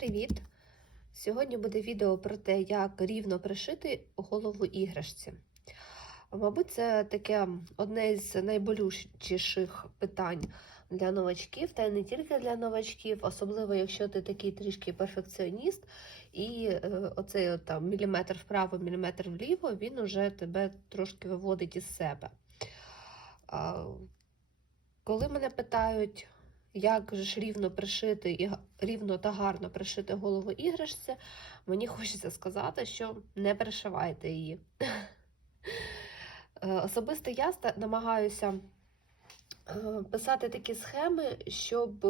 привіт! Сьогодні буде відео про те, як рівно пришити голову іграшці. Мабуть, це таке одне з найболючіших питань для новачків, та й не тільки для новачків, особливо якщо ти такий трішки перфекціоніст, і е, оцей от, там, міліметр вправо, міліметр вліво, він уже тебе трошки виводить із себе. Коли мене питають, як ж рівно пришити і рівно та гарно пришити голову іграшці, мені хочеться сказати, що не пришивайте її. Е, Особисто я намагаюся е, писати такі схеми, щоб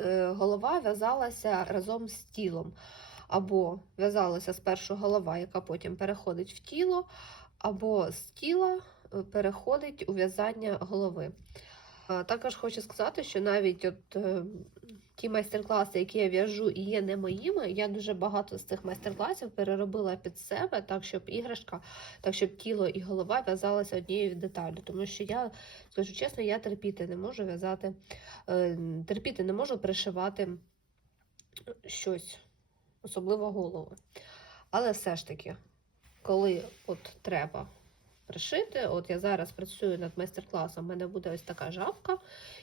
е, голова в'язалася разом з тілом. Або в'язалася спершу голова, яка потім переходить в тіло, або з тіла переходить у в'язання голови. А, Також хочу сказати, що навіть от е, ті майстер-класи, які я в'яжу і є не моїми, я дуже багато з цих майстер-класів переробила під себе, так щоб іграшка, так щоб тіло і голова в'язалися однією деталлю. Тому що я, скажу чесно, я терпіти не можу в'язати, е, терпіти не можу пришивати щось, особливо голову. Але все ж таки, коли от треба пришити. От я зараз працюю над майстер-класом, у мене буде ось така жабка,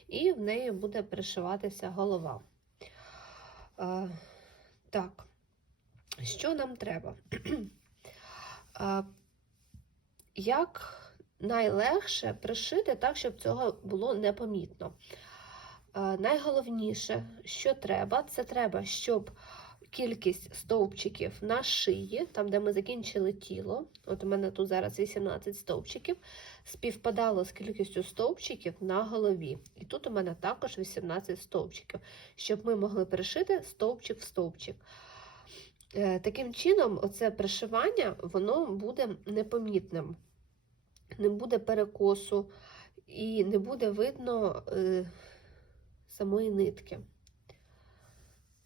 і в неї буде пришиватися голова. А, так, що нам треба? а, як найлегше пришити так, щоб цього було непомітно? А, найголовніше, що треба, це треба, щоб кількість стовпчиків на шиї, там, де ми закінчили тіло, от у мене тут зараз 18 стовпчиків, співпадало з кількістю стовпчиків на голові. І тут у мене також 18 стовпчиків, щоб ми могли пришити стовпчик в стовпчик. Е, Таким чином, оце пришивання воно буде непомітним, не буде перекосу і не буде видно е, самої нитки.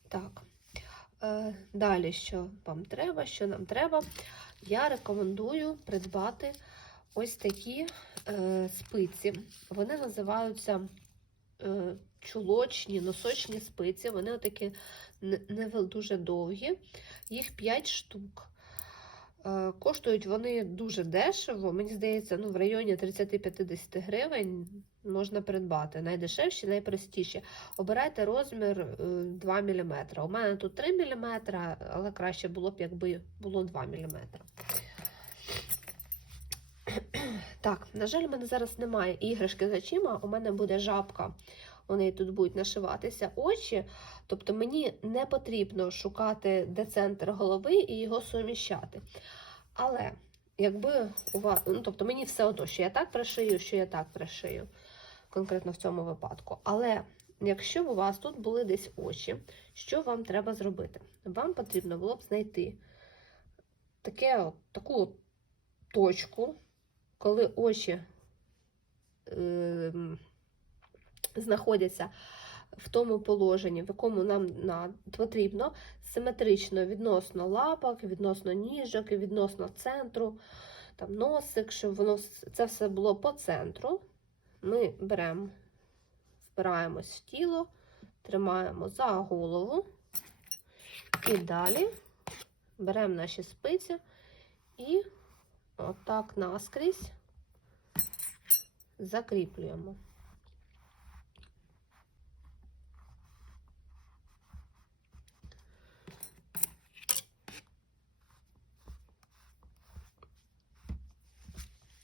Так. Е, Далі, що вам треба, що нам треба, я рекомендую придбати ось такі е, спиці. Вони називаються е, чулочні, носочні спиці. Вони такі не, не дуже довгі, їх 5 штук. Е, Коштують вони дуже дешево, мені здається, ну, в районі 30-50 гривень можна придбати. Найдешевші, найпростіші. Обирайте розмір е, 2 мм. У мене тут 3 мм, але краще було б, якби було 2 мм. Так, на жаль, у мене зараз немає іграшки з очима, у мене буде жабка. Неї тут будуть нашиватися очі. Тобто мені не потрібно шукати де центр голови і його суміщати. Але якби у вас, ну, тобто мені все одно, що я так пришию, що я так пришию, конкретно в цьому випадку. Але якщо б у вас тут були десь очі, що вам треба зробити? Вам потрібно було б знайти таке, таку точку, коли очі ем, знаходяться в тому положенні, в якому нам потрібно, симетрично відносно лапок, відносно ніжок, відносно центру, там носик, щоб воно це все було по центру. Ми беремо, впираємось в тіло, тримаємо за голову і далі беремо наші спиці і отак наскрізь закріплюємо.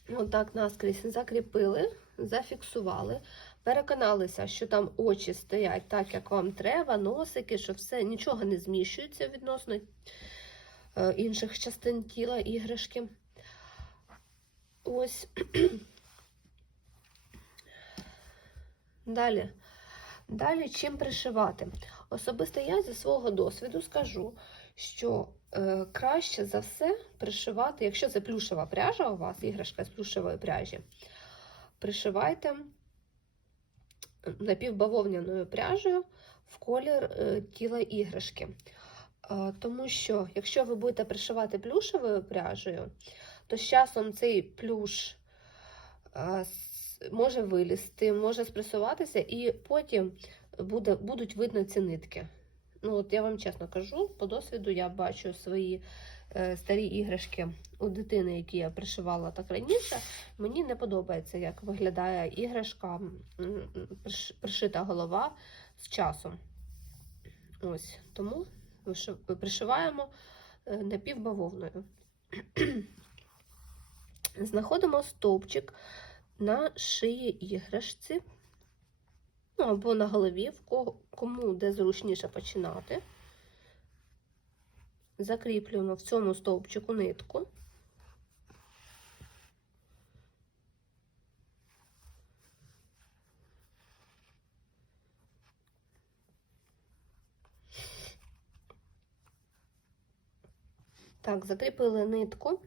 Отак наскрізь закріпили, зафіксували, переконалися, що там очі стоять так, як вам треба, носики, що все нічого не зміщується відносно е, інших частин тіла іграшки. Ось. Далі. Далі чим пришивати? Особисто я зі свого досвіду скажу, що краще за все пришивати, якщо це плюшева пряжа у вас, іграшка з плюшевої пряжі, пришивайте напівбавовняною пряжею в колір е, тіла іграшки. Е, тому що, якщо ви будете пришивати плюшевою пряжею, то з часом цей плюш е, може вилізти, може спресуватися, і потім буде, будуть видно ці нитки. Ну, от я вам чесно кажу, по досвіду я бачу свої е, старі іграшки у дитини, які я пришивала так раніше. Мені не подобається, як виглядає іграшка, пришита голова з часом. Ось тому пришиваємо е, напівбавовною. Знаходимо стовпчик на шиї іграшці, ну або на голові, в кому де зручніше починати. Закріплюємо в цьому стовпчику нитку. Так, закріпили нитку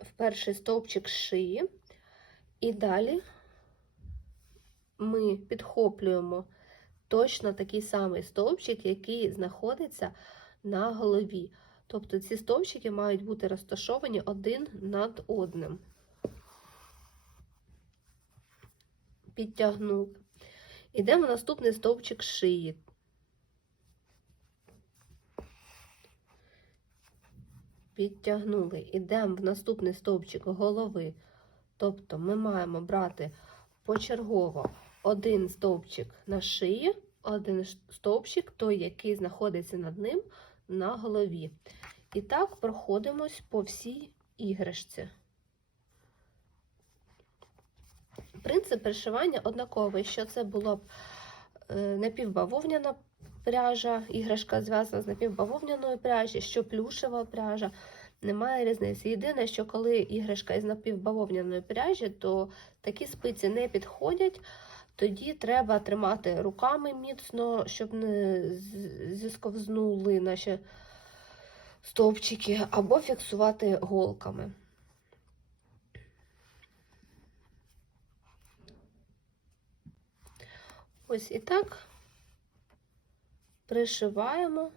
в перший стовпчик шиї, і далі ми підхоплюємо точно такий самий стовпчик, який знаходиться на голові. Тобто ці стовпчики мають бути розташовані один над одним. Підтягнули. Йдемо наступний стовпчик шиї. Підтягнули. Йдемо в наступний стовпчик голови. Тобто ми маємо брати почергово один стовпчик на шиї, один стовпчик, той, який знаходиться над ним на голові. І так проходимось по всій іграшці. Принцип пришивання однаковий, що це було б е, напівбавовняна пряжа, іграшка зв'язана з напівбавовняною пряжі, що плюшева пряжа. Немає різниці. Єдине, що коли іграшка із напівбавовняної пряжі, то такі спиці не підходять. Тоді треба тримати руками міцно, щоб не зісковзнули наші стовпчики, або фіксувати голками. Ось і так пришиваємо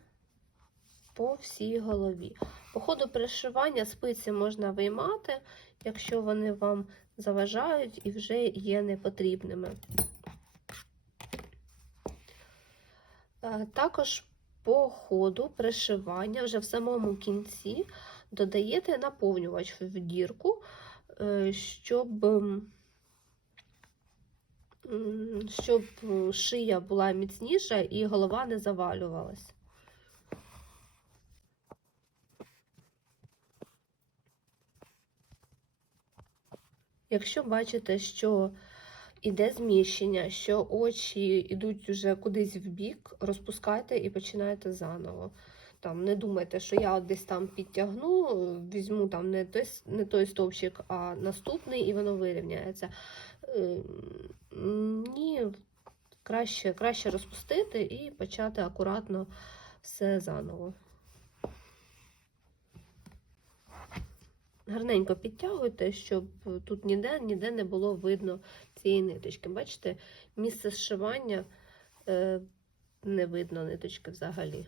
по всій голові. По ходу пришивання спиці можна виймати, якщо вони вам заважають і вже є непотрібними. Е, Також по ходу пришивання вже в самому кінці додаєте наповнювач в дірку, е, щоб, щоб шия була міцніша і голова не завалювалась. Якщо бачите, що іде зміщення, що очі йдуть вже кудись в бік, розпускайте і починайте заново. Там, не думайте, що я десь там підтягну, візьму там не той, не той стовпчик, а наступний, і воно вирівняється. Ем, Ні, краще, краще розпустити і почати акуратно все заново. Гарненько підтягуйте, щоб тут ніде, ніде не було видно цієї ниточки. Бачите, місце зшивання е, не видно ниточки взагалі.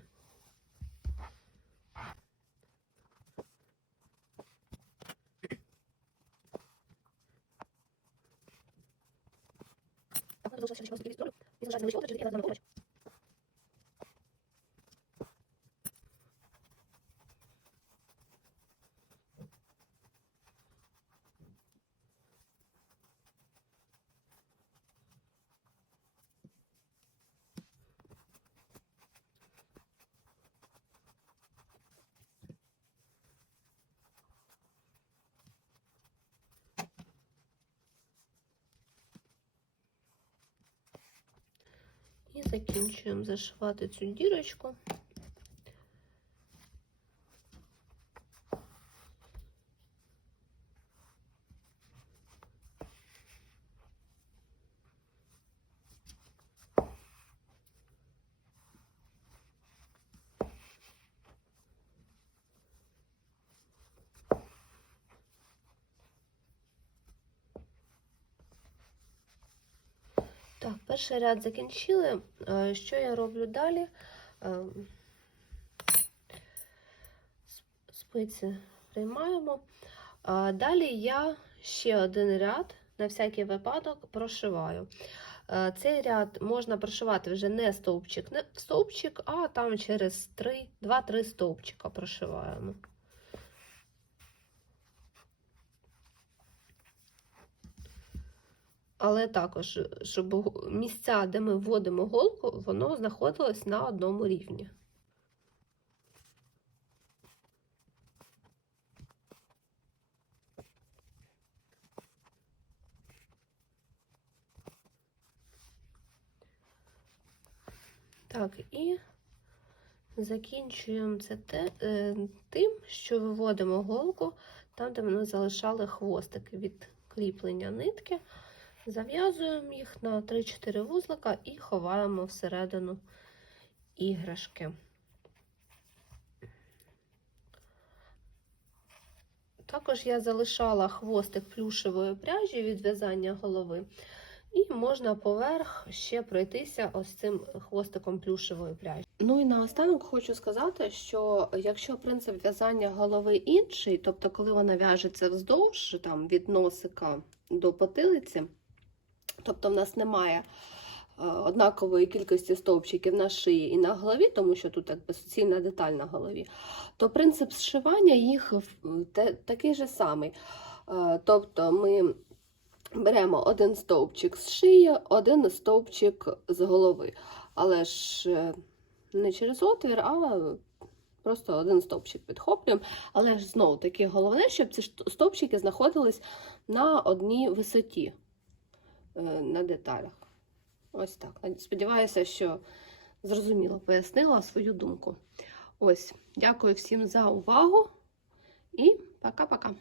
І закінчуємо зашивати цю дірочку. Так, перший ряд закінчили. Е, Що я роблю далі? Е, Спиці приймаємо. Далі я ще один ряд на всякий випадок прошиваю. Е, Цей ряд можна прошивати вже не стовпчик не стовпчик, а там через 2-3 стовпчика прошиваємо. Але також, щоб місця, де ми вводимо голку, воно знаходилось на одному рівні. Так, і закінчуємо це те, е, тим, що виводимо голку там, де ми залишали хвостики від кріплення нитки. Зав'язуємо їх на 3-4 вузлика і ховаємо всередину іграшки. Також я залишала хвостик плюшевої пряжі від в'язання голови, і можна поверх ще пройтися ось цим хвостиком плюшевої пряжі. Ну і наостанок хочу сказати, що якщо принцип в'язання голови інший, тобто коли вона в'яжеться вздовж там, від носика до потилиці, тобто в нас немає е, однакової кількості стовпчиків на шиї і на голові, тому що тут якби суцільна деталь на голові, то принцип зшивання їх такий же самий. Е, Тобто ми беремо один стовпчик з шиї, один стовпчик з голови. Але ж е, не через отвір, а просто один стовпчик підхоплюємо. Але ж знову таки головне, щоб ці стовпчики знаходились на одній висоті на деталях. Ось так. Сподіваюся, що зрозуміло пояснила свою думку. Ось, дякую всім за увагу і пока-пока.